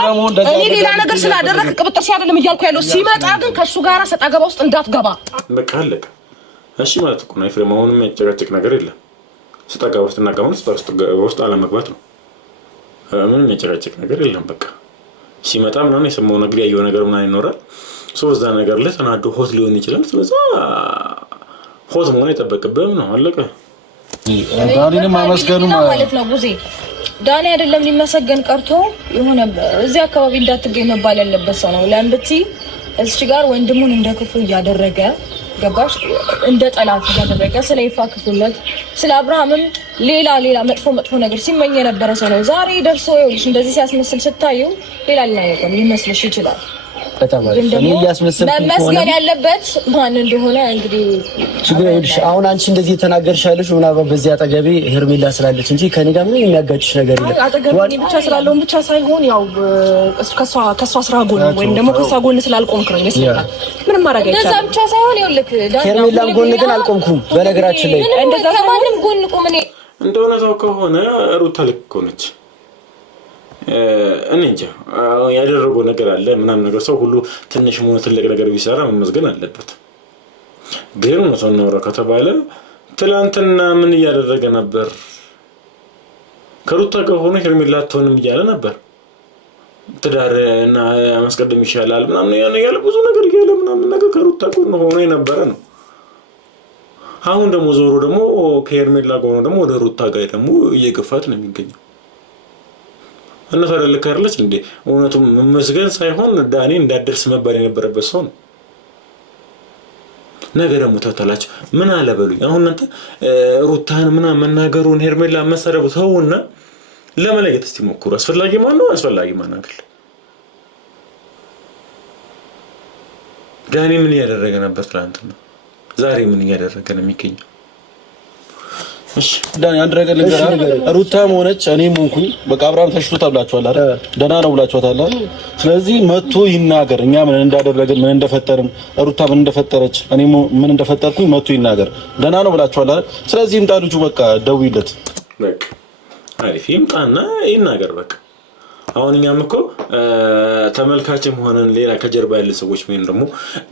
እኔ ሌላ ነገር ስላደረክ ቅብጥር ሲያደለም እያልኩ ያለው ሲመጣ ግን ከሱ ጋር ሰጣ ገባ ውስጥ እንዳትገባ በቃ አለቀ። እሺ ማለት እኮ ነው ኤፍሬም። አሁንም የሚያጨቃጭቅ ነገር የለም። ሰጣ ገባ ውስጥ እና ገባ ውስጥ አለመግባት ነው። ምንም የሚያጨቃጭቅ ነገር የለም። በቃ ሲመጣ ምናምን የሰማው ነገር ያየው ነገር ምናምን ይኖራል። እዛ ነገር ላይ ተናዶ ሆት ሊሆን ይችላል። ስለዚህ ሆት መሆን የጠበቅብህም ነው። አለቀ። ዳኒንም አመስገኑ ማለት ነው ቡዜ። ዳኒ አይደለም ሊመሰገን ቀርቶ የሆነ እዚህ አካባቢ እንዳትገኝ መባል ያለበት ሰው ነው። ለምብቲ እዚህ ጋር ወንድሙን እንደ ክፉ እያደረገ ገባሽ፣ እንደ ጠላት እያደረገ ስለ ይፋ ክፉለት፣ ስለ አብርሃምም ሌላ መጥፎ ነገር ሲመኝ የነበረ ሰው ነው። ዛሬ ደርሶ ይኸውልሽ እንደዚህ ሲያስመስል ስታዩ ሌላ ነገር ሊመስልሽ ይችላል። በጣም እኔ መስገን ያለበት ማን እንደሆነ እንግዲህ ችግር የለሽ። አሁን አንቺ እንደዚህ የተናገርሽ ያለሽ ምናምን በዚህ አጠገቤ ሄርሜላ ስላለች እንጂ ከኔ ጋር ምንም የሚያጋጭሽ ነገር የለም። አጠገቤ ብቻ ስላለው ብቻ ሳይሆን ያው ከሷ ስራ ጎን ወይም ደግሞ ከሷ ጎን ስላልቆምክ ነው ይመስላል። ምንም ማድረግ አይቻልም። እንደዛ ብቻ ሳይሆን ይኸውልህ ሄርሜላ ጎን ግን አልቆምኩም። በነገራችን ላይ እንደዛ ከማንም ጎን ቆም። እኔ እንደሆነ ሰው ከሆነ ሩታ ልክ ሆነች። እኔ እንጃ ያደረገው ነገር አለ ምናምን ነገር ሰው ሁሉ ትንሽ ሆነ ትልቅ ነገር ቢሰራ መመስገን አለበት። ግን እውነቱን ነው ከተባለ ትላንትና ምን እያደረገ ነበር? ከሩታ ጋር ሆኖ ሄርሜላ አትሆንም እያለ ነበር። ትዳርና ማስቀደም ይሻላል ምናምን ያለ ብዙ ነገር እያለ ምናምን ነገር ከሩታ ጋር ሆኖ የነበረ ነው። አሁን ደግሞ ዞሮ ደግሞ ከሄርሜላ ጋር ሆኖ ደግሞ ወደ ሩታ ጋር ደግሞ እየገፋት ነው የሚገኘው። እነሱ አይደለክ አይደለች እንዴ? እውነቱም መመስገን ሳይሆን ዳኒ እንዳደርስ መባል የነበረበት ሰው ነው። ነገ ደግሞ ተታላችሁ ምን አለ በሉኝ። አሁን እናንተ ሩታን ምናምን መናገሩን ሄርሜላ መሰረቡ ተውና ለመለየት እስቲ ሞክሩ። አስፈላጊ ማን ነው? አስፈላጊ ማን አይደል? ዳኒ ምን ያደረገ ነበር ትላንትና? ዛሬ ምን ያደረገ ነው የሚገኘው? እሺ ዳኒ አንድ ነገር ልንገርህ። ሩታም ሆነች እኔም ሆንኩኝ በቃ አብርሃም ተሽሎታል ብላችኋል አይደል? ደህና ነው ብላችኋታል አይደል? ስለዚህ መጥቶ ይናገር። እኛ ምን እንዳደረግን ምን እንደፈጠርን ሩታ ምን እንደፈጠረች እኔ ምን እንደፈጠርኩኝ መጥቶ ይናገር። ደህና ነው ብላችኋል አይደል? ስለዚህ ይምጣ ልጁ በቃ ደውይለት። በቃ አሪፍ ይምጣና ይናገር በቃ። አሁን እኛም እኮ ተመልካችም ሆነን ሌላ ከጀርባ ያለ ሰዎች ምን ደግሞ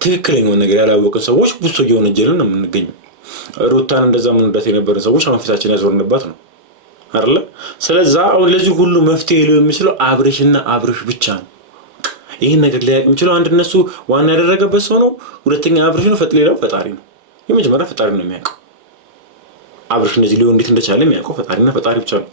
ትክክለኛውን ነገር ያላወቀ ሰዎች ብዙ እየሆነጀልን ነው የምንገኘው። ሩታን እንደዛ ምን እንደት የነበረ ሰዎች አሁን ፊታችን ያዞርንባት ነው አይደል? ስለዚህ አሁን ለዚህ ሁሉ መፍትሄ ሊሆን የሚችለው አብርሽና አብርሽ ብቻ ነው። ይሄን ነገር ሊያውቅ የሚችለው አንድ እነሱ ዋና ያደረገበት ሰው ነው። ሁለተኛ አብርሽ ነው። ሌላው ፈጣሪ ነው። የመጀመሪያ ፈጣሪ ነው የሚያውቀው። አብርሽ እንደዚህ ሊሆን እንዴት እንደቻለ የሚያውቀው ፈጣሪና ፈጣሪ ብቻ ነው።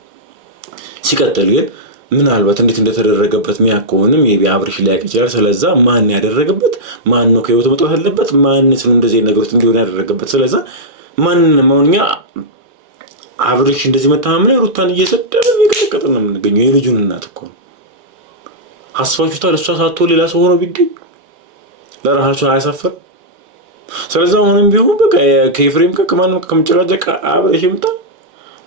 ሲቀጥል ግን ምናልባት እንዴት እንደተደረገበት የሚያውቀውንም አብርሽ ሊያውቅ ይችላል። ስለዛ ማን ያደረገበት ማን ነው ከህይወቱ መጥፋት ያለበት ማንስ ነው እንደዚህ ነገሮች እንዲሆን ያደረገበት። ስለዛ ማን ማውኛ አብርሽ እንደዚህ መታመም ሩታን እየሰደደ እየቀጠቀጠ ነው የምንገኘው። የልጁን እናት እኮ ነው አስፋችሁታል። እሷ ሳትሆን ሌላ ሰው ሆኖ ቢገኝ ለራሳቸው አያሳፍር። ስለዛ አሁንም ቢሆን በቃ ከኤፍሬም ከማንም ከመጨራጨቅ አብርሽ ይምጣ።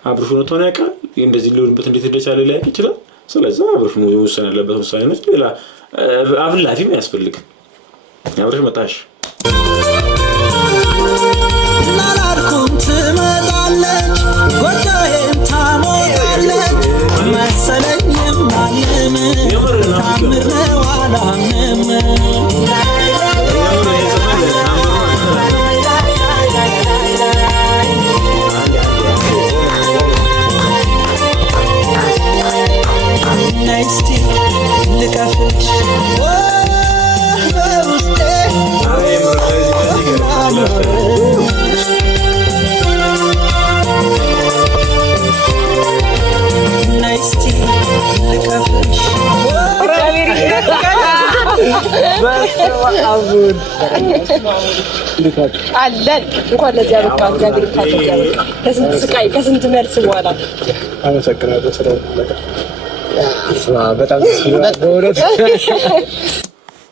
አብርሽ ነው ተሆነ ያውቃል እንደዚህ ሊሆንበት እንዴት እንደቻለ ሊያውቅ ይችላል። ስለዛ አብርሽ ነው ወሰን ያለበት ውሳኔ ነው። ሌላ አፍላፊም ያስፈልግም። አብርሽ መጣሽ ናላልኩም ትመጣለች ጎጆዬን ታሞቃለች መሰለኝም ማንም ታምር ነው አላምንም ናይስቲ ልቀፍልሽ በውስጤ ናይስቲ ልቀፍልሽ አለን እንኳን ለዚህ አበቃ። እግዚአብሔር ይመስገን። ከስንት ስቃይ ከስንት መልስ በኋላ አመሰግናለሁ ስለሆነ በጣም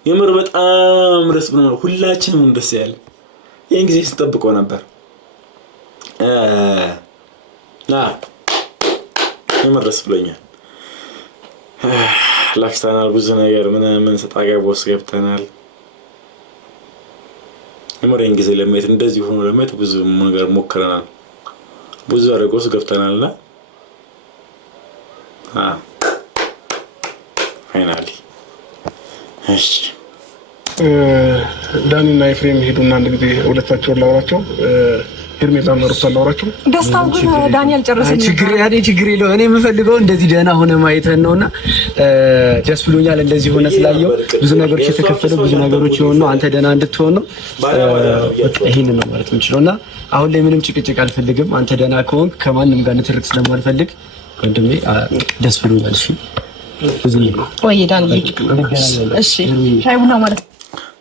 የምር በጣም ደስ ብሎናል። ሁላችንም ደስ ያለ ይሄን ጊዜ ስንጠብቀው ነበር። የምር ደስ ብሎኛል። ላክስተናል ብዙ ነገር ምን ሰጣጋ ቦስ ገብተናል። የምር ይሄን ጊዜ ለማየት እንደዚህ ሆኖ ለማየት ብዙ ነገር ሞክረናል። ብዙ አረጎስ ገብተናልና ፋይናሊ እሺ ዳኒና ኤፍሬም ሄዱና አንድ ጊዜ ሁለታቸውን ላውራቸው ሄርሜላና ሩታ ላውራቸው። ደስታው ግን ዳኒ አልጨረሰኝም። ችግር የለውም። እኔ የምፈልገው እንደዚህ ደህና ሆነ ማየትህን ነውና ደስ ብሎኛል። እንደዚህ ሆነ ስላየው ብዙ ነገሮች የተከፈሉ ብዙ ነገሮች የሆኑ አንተ ደህና እንድትሆን ነው። ይሄንን ነው ማለት የምችለውና አሁን ላይ ምንም ጭቅጭቅ አልፈልግም። አንተ ደህና ከሆንክ ከማንም ጋር ንትርክ ስለማልፈልግ ወንድሜ ደስ ብሎኛል። እሺ ወይ ዳኒ እሺ ሻይ ቡና ማለት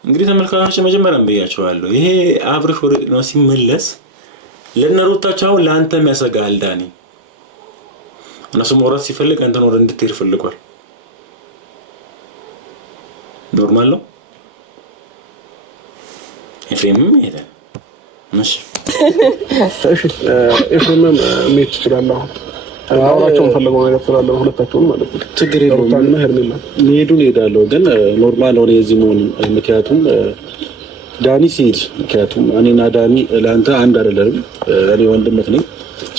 እንግዲህ ተመልካቾች መጀመሪያም ብያቸዋለሁ። ይሄ አብርሽ ወደ ነው ሲመለስ ለነሩታቸው ለአንተም ያሰጋል ዳኒ። እነሱ ወራት ሲፈልግ አንተን ወደ እንድትሄድ ፈልጓል። ኖርማል ነው። ኤፍሬምም ይሄዳል። እሺ ኤፍሬምም ሜት ይችላል። አውራቸውን ፈልገው ነገር ስላለ ሁለታቸውን ማለት ነው። ችግር የለውም እና ሄርሜላ ሊሄዱን እሄዳለሁ፣ ግን ኖርማል ነው የዚህ መሆኑ። ምክንያቱም ዳኒ ሲሄድ ምክንያቱም እኔና ዳኒ ለአንተ አንድ አይደለም። እኔ ወንድምህ ነኝ።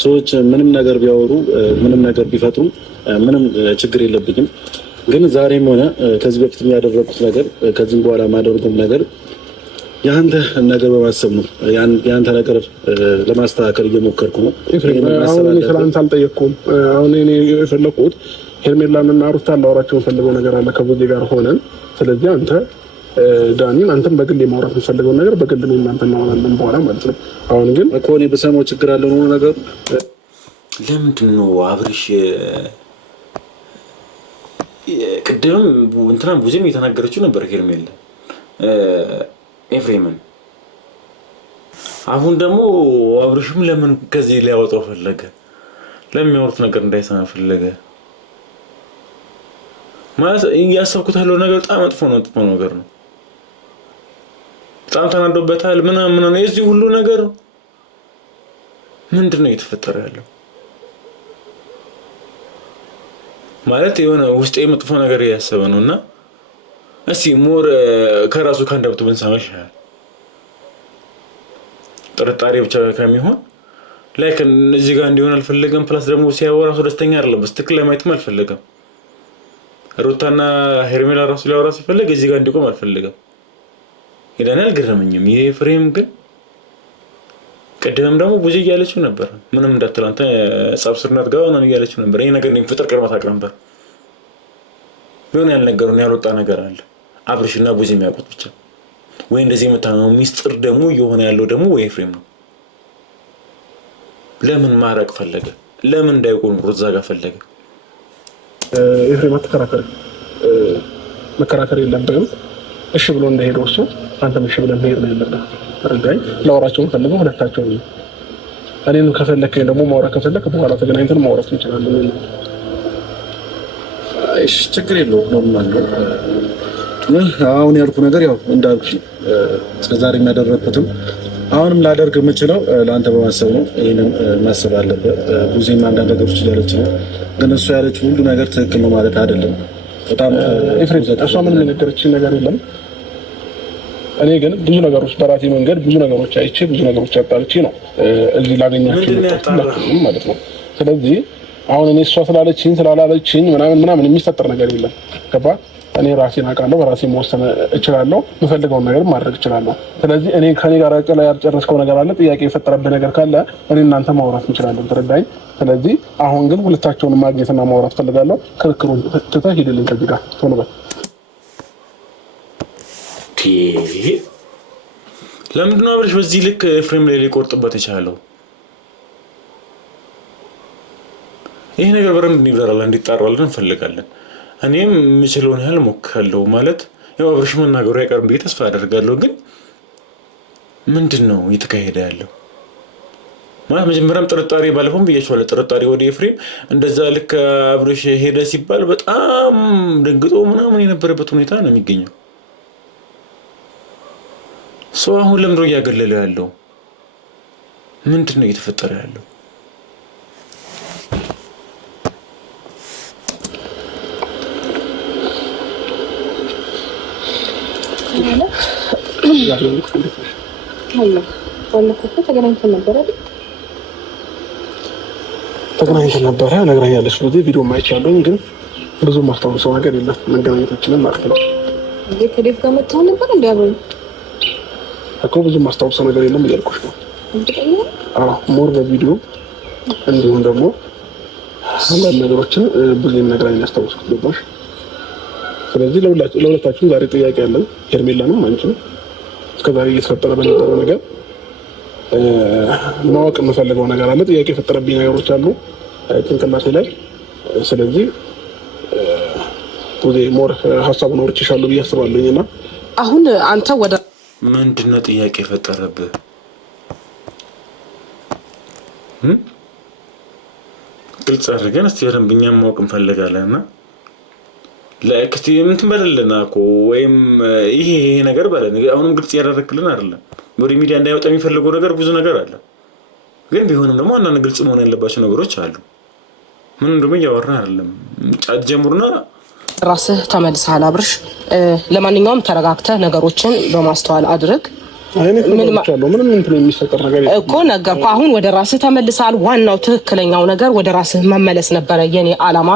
ሰዎች ምንም ነገር ቢያወሩ ምንም ነገር ቢፈጥሩ ምንም ችግር የለብኝም። ግን ዛሬም ሆነ ከዚህ በፊት ያደረኩት ነገር ከዚህም በኋላ ማደርገው ነገር ያንተ ነገር በማሰብ ነው። ያንተ ነገር ለማስተካከል እየሞከርኩ ነው። አሁን እኔ ስላንተ አልጠየቅኩም። አሁን እኔ የፈለኩት ሄርሜላንና ሩታን ላወራቸው ፈልገው ነገር አለ ከቡዜ ጋር ሆነን። ስለዚህ አንተ ዳኒን አንተም በግል የማውራት የምፈልገው ነገር በግል ነው እናንተ እናወራለን በኋላ ማለት ነው። አሁን ግን እኮ እኔ በሰማው ችግር አለ ነው ነገር። ለምንድን ነው አብርሽ ቅድም እንትና ቡዜም እየተናገረችው ነበር ሄርሜላ ኤፍሬምን። አሁን ደግሞ አብርሽም ለምን ከዚህ ሊያወጣው ፈለገ? ለሚያወሩት ነገር እንዳይሰማ ፈለገ ማለት እያሰብኩት ያለው ነገር በጣም መጥፎ ነገር ነው። በጣም ተናዶበታል ምናምን ነው። የዚህ ሁሉ ነገር ምንድነው እየተፈጠረ ያለው? ማለት የሆነ ውስጤ መጥፎ ነገር እያሰበ ነውና እስቲ ሞር ከራሱ ካንደብቱ ብንሰማሽ ጥርጣሬ ብቻ ከሚሆን ላይክ እዚህ ጋር እንዲሆን አልፈለገም። ፕላስ ደግሞ ሲያወራ ሰው ደስተኛ አይደለም። በስትክክል ለማየትም አልፈለገም። ሩታና ሄርሜላ ራሱ ሊያወራ ሲፈልግ እዚህ ጋር እንዲቆም አልፈለገም። ይዳን አልገረመኝም። ይሄ ፍሬም ግን ቀደም ደግሞ ብዙ እያለችው ነበር ምንም እንዳትላንተ ጻብስርናት ጋር ነው እያለችው ነበር። ይሄ ነገር ነው ፍጥር ቀርማ ታውቅ ነበር። ቢሆን ያልነገሩን ያልወጣ ነገር አለ አብርሽና ቡዜ የሚያውቁት ብቻ ወይ እንደዚህ የምታነው ሚስጥር ደግሞ የሆነ ያለው ደግሞ ወይ ኤፍሬም ነው። ለምን ማረቅ ፈለገ? ለምን እንዳይቆም ሩዛ ጋር ፈለገ? ኤፍሬም መከራከር የለብህም። እሺ ብሎ እንደሄደው እሱ አንተም እሺ ብለህ መሄድ ነው ያለብህ። አረጋኝ ላወራቸውን ፈልገው ሁለታቸው ነው። እኔን ከፈለከኝ ደግሞ ማውራት ከፈለክ በኋላ ተገናኝተን ማውራት እንችላለን። እሺ ችግር የለውም ኖርማል ነው። አሁን ያልኩ ነገር ያው እንዳልኩ እስከዛሬ የሚያደረኩትም አሁንም ላደርግ የምችለው ለአንተ በማሰብ ነው። ይሄንን ማሰብ አለበት። ቡዜም አንዳንድ ነገሮች እያለች ነው፣ ግን እሷ ያለችው ሁሉ ነገር ትክክል ነው ማለት አይደለም። በጣም ኤፍሬም እሷ ምንም የነገረችኝ ነገር የለም። እኔ ግን ብዙ ነገሮች በራሴ መንገድ ብዙ ነገሮች አይቼ ብዙ ነገሮች አጣርቼ ነው እዚህ ላገኛችሁ ማለት ነው። ስለዚህ አሁን እኔ እሷ ስላለችኝ ስላላለችኝ ምናምን የሚፈጠር ነገር የለም። ገባ? እኔ ራሴን አውቃለሁ፣ በራሴ መወሰን እችላለሁ፣ የምፈልገውን ነገር ማድረግ እችላለሁ። ስለዚህ እኔ ከኔ ጋር ያልጨረስከው ነገር አለ፣ ጥያቄ የፈጠረብህ ነገር ካለ እኔ እናንተ ማውራት እንችላለን። ተረዳኝ? ስለዚህ አሁን ግን ሁለታቸውን ማግኘትና ማውራት ፈልጋለሁ። ክርክሩን ትተህ ሂድልኝ ከዚህ ጋር ቶሎ በል። ለምንድን ነው አብርሽ በዚህ ልክ ኤፍሬም ላይ ሊቆርጥበት የቻለው? ይሄ ነገር በረም እንዲብራራል እንዲጣራልን እንፈልጋለን። እኔም የምችለውን ያህል ሞክራለሁ። ማለት ያው አብርሽ መናገሩ አይቀርም ብዬ ተስፋ አደርጋለሁ። ግን ምንድን ነው እየተካሄደ ያለው? ማለት መጀመሪያም ጥርጣሬ ባለፈውም ብያቸዋለሁ። ጥርጣሬ ወደ ኤፍሬም እንደዛ ልክ አብርሽ ሄደ ሲባል በጣም ደንግጦ ምናምን የነበረበት ሁኔታ ነው የሚገኘው። ሰው አሁን ለምንድነው እያገለለ ያለው? ምንድነው እየተፈጠረ ያለው? ተገናኝተን ነበረ ነግራኛለች። ስለዚህ ቪዲዮ ማይቻለኝ ግን ብዙ ማስታወሰው ነገር የለም። መገናኘታችንን ማለት ነው። ከዴቭ ጋር መጥተው ነበር እንዲያበሉ እኮ ብዙ ማስታወሰው ነገር የለም እያልኩሽ ነው። ሞር በቪዲዮ እንዲሁም ደግሞ አንዳንድ ነገሮችን ብዙ ነግራኝ ያስታወስኩት ነበር። ስለዚህ ለሁለታችሁም ዛሬ ጥያቄ አለን። ሄርሜላንም አንቺም እስከዛሬ እየተፈጠረ በነበረው ነገር ማወቅ የምፈልገው ነገር አለ። ጥያቄ የፈጠረብኝ ነገሮች አሉ ጭንቅላቴ ላይ። ስለዚህ ሞር ሀሳቡን አውርቼሻለሁ ብዬ አስባለሁኝ። እና አሁን አንተ ወደ ምንድነው ጥያቄ የፈጠረብህ? ግልጽ አድርገን እስቲ በደንብ እኛም ማወቅ እንፈልጋለን። እና ለእክቲ እንትን በለልና እኮ ወይም ይሄ ነገር በለን። አሁንም ግልጽ ያደረክልን አይደለም። ወደ ሚዲያ እንዳይወጣ የሚፈልገው ነገር ብዙ ነገር አለ። ግን ቢሆንም ደግሞ አንዳንድ ግልጽ መሆን ያለባቸው ነገሮች አሉ። ምንም ደግሞ እያወራን አይደለም። ጫት ጀምሩና ራስህ ተመልሰሃል አብርሽ። ለማንኛውም ተረጋግተህ ነገሮችን በማስተዋል አድርግ። ምንም እንትን የሚፈጠር ነገር እኮ ነገርኩህ። አሁን ወደ ራስህ ተመልሰሃል። ዋናው ትክክለኛው ነገር ወደ ራስህ መመለስ ነበረ። የኔ አላማ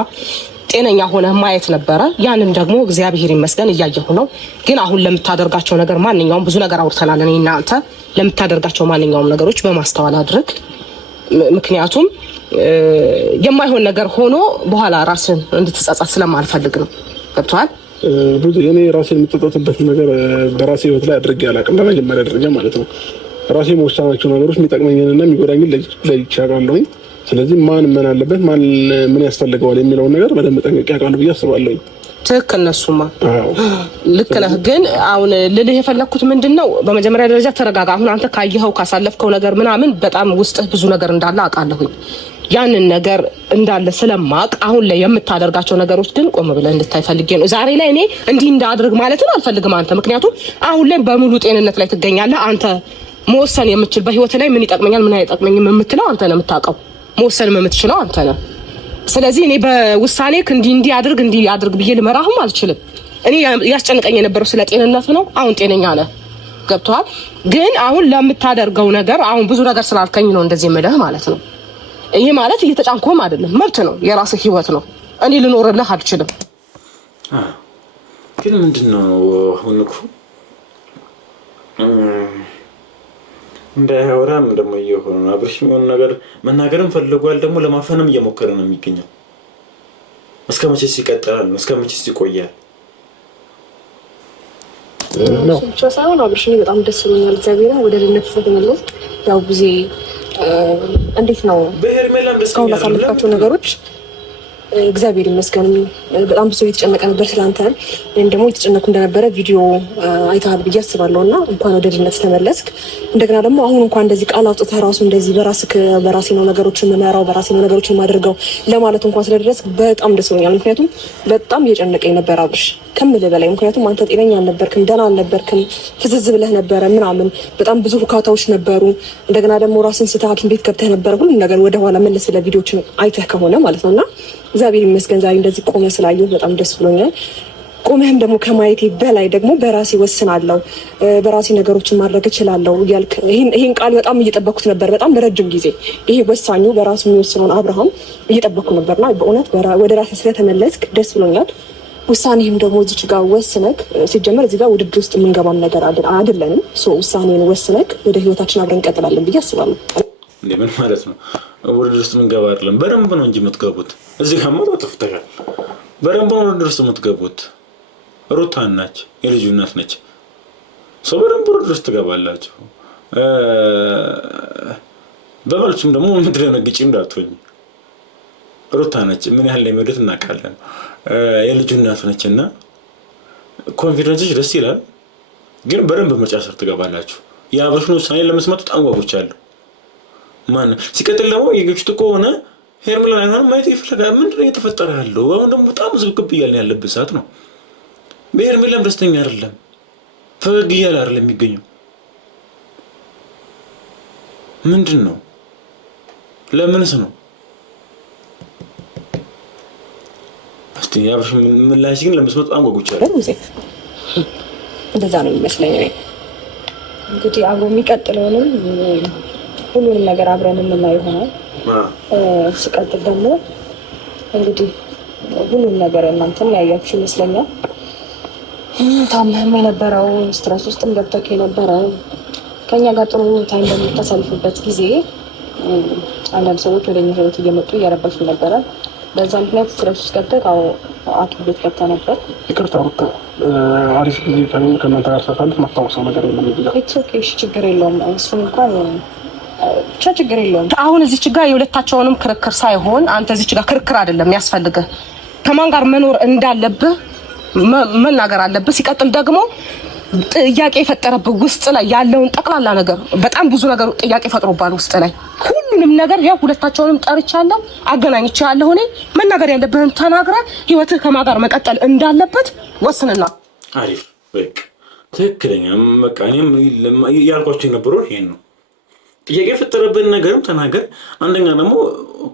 ጤነኛ ሆነህ ማየት ነበረ። ያንን ደግሞ እግዚአብሔር ይመስገን እያየሁ ነው። ግን አሁን ለምታደርጋቸው ነገር ማንኛውም ብዙ ነገር አውርተናል እኔ እና አንተ። ለምታደርጋቸው ማንኛውም ነገሮች በማስተዋል አድርግ። ምክንያቱም የማይሆን ነገር ሆኖ በኋላ ራስን እንድትጸጸት ስለማልፈልግ ነው። ገብቶሃል? ብዙ እኔ ራሴን የምትጸጸትበት ነገር በራሴ ህይወት ላይ አድርጌ አላውቅም። በመጀመሪያ ደረጃ ማለት ነው። ራሴ መወሰናቸው ነገሮች የሚጠቅመኝንና የሚጎዳኝን ለይቼ አውቃለሁኝ። ስለዚህ ማን ምን አለበት ማን ምን ያስፈልገዋል የሚለውን ነገር በደንብ ጠንቅቄ አውቃለሁ ብዬ አስባለሁኝ። ትክክል ነሱማ ልክ ነህ። ግን አሁን ልልህ የፈለኩት ምንድነው፣ በመጀመሪያ ደረጃ ተረጋጋ። አሁን አንተ ካየኸው ካሳለፍከው ነገር ምናምን በጣም ውስጥህ ብዙ ነገር እንዳለ አውቃለሁኝ። ያንን ነገር እንዳለ ስለማቅ አሁን ላይ የምታደርጋቸው ነገሮች ግን ቆም ብለህ እንድታይ ፈልጌ ነው። ዛሬ ላይ እኔ እንዲህ እንዳድርግ ማለትን አልፈልግም አንተ፣ ምክንያቱም አሁን ላይ በሙሉ ጤንነት ላይ ትገኛለህ። አንተ መወሰን የምትችል በህይወት ላይ ምን ይጠቅመኛል ምን አይጠቅመኝም የምትለው አንተ ነህ የምታውቀው። መወሰን የምትችለው አንተ ነህ። ስለዚህ እኔ በውሳኔ እንዲህ አድርግ ብዬ ልመራህም አልችልም። እኔ ያስጨንቀኝ የነበረው ስለ ጤንነት ነው። አሁን ጤነኛ ነህ። ገብቶሃል? ግን አሁን ለምታደርገው ነገር አሁን ብዙ ነገር ስላልከኝ ነው እንደዚህ የምልህ ማለት ነው። ይሄ ማለት እየተጫንኩም አይደለም፣ መብት ነው፣ የራስህ ህይወት ነው። እኔ ልኖርልህ አልችልም። ግን ምንድነው አሁን እኮ እንዳያወራም ደግሞ እየሆነ ነው። አብርሽ የሆነ ነገር መናገርም ፈልጓል፣ ደግሞ ለማፈንም እየሞከረ ነው የሚገኘው። እስከ መቼስ ይቀጥላል? እስከ መቼስ ይቆያል? ነው ብቻ ሳይሆን አብርሽ እኔ በጣም ደስ ብሎኛል። እግዚአብሔርን ወደ ልነት ተመለስ። ያው ጊዜ እንዴት ነው በሄርሜላም ደስ እስካሁን ላሳለፍካቸው ነገሮች እግዚአብሔር ይመስገን። በጣም ብዙ እየተጨነቀ ነበር ስላንተ፣ ወይም ደግሞ እየተጨነቁ እንደነበረ ቪዲዮ አይተሃል ብዬ አስባለሁ። እና እንኳን ወደ ድነት ተመለስክ። እንደገና ደግሞ አሁን እንኳን እንደዚህ ቃል አውጥተህ ራሱ እንደዚህ በራሴ ነው ነገሮችን የምመራው በራሴ ነው ነገሮችን የማደርገው ለማለት እንኳን ስለደረስክ በጣም ደስ ብሎኛል። ምክንያቱም በጣም እየጨነቀኝ ነበር አብርሽ ከምልህ በላይ። ምክንያቱም አንተ ጤነኛ አልነበርክም፣ ደህና አልነበርክም፣ ፍዝዝ ብለህ ነበረ ምናምን፣ በጣም ብዙ ሁካታዎች ነበሩ። እንደገና ደግሞ ራስን ስተህ ሐኪም ቤት ገብተህ ነበረ። ሁሉም ነገር ወደኋላ መለስ ብለህ ቪዲዮችን አይተህ ከሆነ ማለት ነውና እግዚአብሔር ይመስገን ዛሬ እንደዚህ ቆመህ ስላየሁ በጣም ደስ ብሎኛል። ቆመህም ደግሞ ከማየቴ በላይ ደግሞ በራሴ ወስናለሁ፣ በራሴ ነገሮችን ማድረግ እችላለሁ እያልክ ይሄን ቃል በጣም እየጠበኩት ነበር። በጣም ለረጅም ጊዜ ይሄ ወሳኙ በራሱ የሚወስነውን አብርሃም እየጠበኩ ነበርና በእውነት ወደ ራሴ ስለተመለስክ ደስ ብሎኛል። ውሳኔህም ደግሞ እዚች ጋር ወስነክ ሲጀመር እዚህ ጋር ውድድር ውስጥ የምንገባም ነገር አይደለንም። ውሳኔን ወስነክ ወደ ህይወታችን አብረን እንቀጥላለን ብዬ አስባለሁ። ምን ማለት ነው? ውድድር ውስጥ የምንገባ አይደለም፣ በደንብ ነው እንጂ የምትገቡት። እዚህ ከመሮ ጥፍተሻል። በደንብ ነው ውድድር ውስጥ የምትገቡት። ሩታ ናች፣ የልጁ እናት ነች። ሰው በደንብ ውድድር ውስጥ ትገባላችሁ። በመልሱም ደግሞ የምትደነግጪ እንዳትሆኝ። ሩታ ነች፣ ምን ያህል ለሚወደት እናውቃለን። የልጁ እናት ነች እና ኮንፊደንስሽ ደስ ይላል። ግን በደንብ ምርጫ ስር ትገባላችሁ። የአብርሽን ውሳኔ ለመስማት በጣም ጓጉቻለሁ። ማን ሲቀጥል ደግሞ የግጭቱ ከሆነ ሄርሜላ አይሆንም ማየት ይፈልጋል። ምንድነው እየተፈጠረ ያለው? አሁን ደግሞ በጣም ዝብግብ እያልን ያለበት ሰዓት ነው። በሄርሜላም ደስተኛ አይደለም፣ ፈገግ እያለ አይደለም የሚገኘው። ምንድን ነው? ለምንስ ነው? እስቲ ያብሽ ምላሽ ግን ለመስማት በጣም ጓጉቻለሁ። እንደዛ ነው የሚመስለኝ። እንግዲህ አብሮ የሚቀጥለውንም ሁሉንም ነገር አብረን የምናየው ይሆናል። ሲቀጥል ደግሞ እንግዲህ ሁሉም ነገር እናንተም ያያችሁ ይመስለኛል። ታመም የነበረው ስትረስ ውስጥም ገብተህ የነበረው ከኛ ጋር ጥሩ ታይም በምታሳልፉበት ጊዜ አንዳንድ ሰዎች ወደ እኛ ህይወት እየመጡ እያረበሹ ነበረ። በዛ ምክንያት ስትረስ ውስጥ ገብተህ ሐኪም ቤት ገብተህ ነበር። ይቅርታ ሩታ፣ አሪፍ ጊዜ ከእናንተ ጋር ሳሳልፍ ማስታወሰው ነገር የለም። ችግር የለውም። እሱም እንኳን ብቻ ችግር የለውም። አሁን እዚች ጋር የሁለታቸውንም ክርክር ሳይሆን አንተ እዚች ጋር ክርክር አይደለም የሚያስፈልግህ፣ ከማን ጋር መኖር እንዳለብህ መናገር አለብህ። ሲቀጥል ደግሞ ጥያቄ የፈጠረብህ ውስጥ ላይ ያለውን ጠቅላላ ነገር በጣም ብዙ ነገር ጥያቄ ፈጥሮባል ውስጥ ላይ ሁሉንም ነገር ያው ሁለታቸውንም ጠርቻለሁ፣ አገናኝቻለሁ። እኔ መናገር ያለብህን ተናግረህ ህይወትህ ከማን ጋር መቀጠል እንዳለበት ወስንና አሪፍ በቃ ትክክለኛ በቃ እኔም ያልኳችሁ የነበረው ይሄን ነው። ጥያቄ የፈጠረብን ነገርም ተናገር። አንደኛ ደግሞ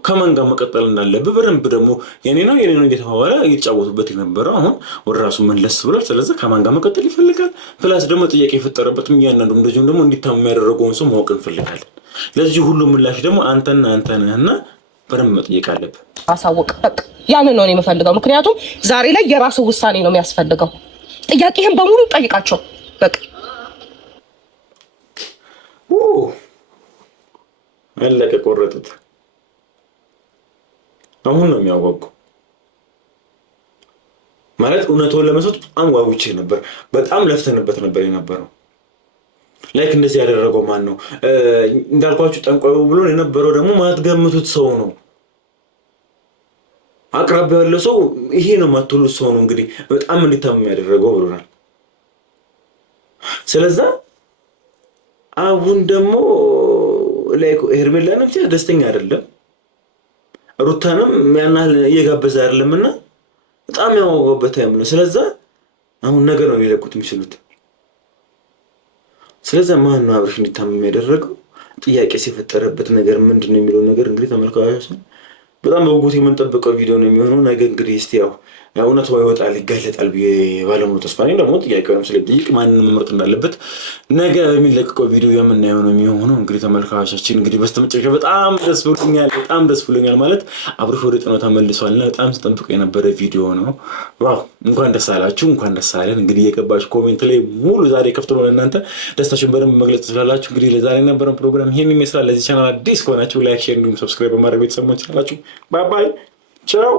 ከማን ጋር መቀጠል እንዳለብህ በደንብ ደግሞ የኔ ነው እየተባባለ እየተጫወቱበት የነበረው አሁን ወደ ራሱ መለስ ብሏል። ስለዚህ ከማን ጋር መቀጠል ይፈልጋል። ፕላስ ደግሞ ጥያቄ የፈጠረበትም እያንዳንዱ እንደዚሁም ደግሞ እንዲታመም ያደረገውን ሰው ማወቅ እንፈልጋለን። ለዚህ ሁሉ ምላሽ ደግሞ አንተ ነህና በደንብ መጠየቅ አለብህ። አሳውቅ በቃ ያንን ነው የምፈልገው። ምክንያቱም ዛሬ ላይ የራሱ ውሳኔ ነው የሚያስፈልገው። ጥያቄህን በሙሉ ጠይቃቸው በቃ አለቀ ቆረጡት። አሁን ነው የሚያዋጉ ማለት እውነቱን ለመስጠት በጣም ጓጉቼ ነበር። በጣም ለፍተንበት ነበር የነበረው። ላይክ እንደዚህ ያደረገው ማን ነው እንዳልኳችሁ ጠንቋዩ ብሎ የነበረው ደግሞ ማትገምቱት ሰው ነው። አቅራቢያው ያለው ሰው ይሄ ነው ማትሉት ሰው ነው እንግዲህ በጣም እንዲታመም ያደረገው ብሎናል። ስለዛ አሁን ደግሞ ላይክ ሄርሜላንም ደስተኛ አይደለም፣ ሩታንም ያናል እየጋበዘ አይደለምና በጣም ያዋጋበት ታይም ነው። ስለዛ አሁን ነገር ነው ሊለቁት የሚችሉት። ስለዛ ማን ነው አብርሽ እንዲታመም ያደረገው? ጥያቄ ሲፈጠረበት ነገር ምንድነው የሚለው ነገር እንግዲህ ተመልካቾች በጣም በጉጉት የምንጠብቀው ቪዲዮ ነው የሚሆነው። ነገ እንግዲህ እስቲ ያው እውነቱ ይወጣል ይጋለጣል ብዬ ባለሙሉ ተስፋ ነኝ። ደግሞ ጥያቄውንም ስለጠይቅ ማንን መምረጥ እንዳለበት ነገ በሚለቀቀው ቪዲዮ የምናየው ነው የሚሆነው። እንግዲህ ተመልካቾቻችን እንግዲህ በስተመጨረሻ በጣም ደስ ብሎኛል ማለት አብርሽ ወደ ጤናው ተመልሷልና በጣም ስጠብቀው የነበረ ቪዲዮ ነው። ዋው እንኳን ደስ አላችሁ፣ እንኳን ደስ አለን። እንግዲህ የገባችሁ ኮሜንት ላይ ሙሉ ዛሬ ከፍቶ ነው ለእናንተ ደስታችሁን በደንብ መግለጽ ትችላላችሁ። እንግዲህ ለዛሬ የነበረን ፕሮግራም ይሄን ይመስላል። ለዚህ ቻናል አዲስ ከሆናችሁ ላይክ፣ ሼር እንዲሁም ሰብስክራይብ በማድረግ ቤተሰብ መሆን ትችላላችሁ። ባይ ባይ ቻው።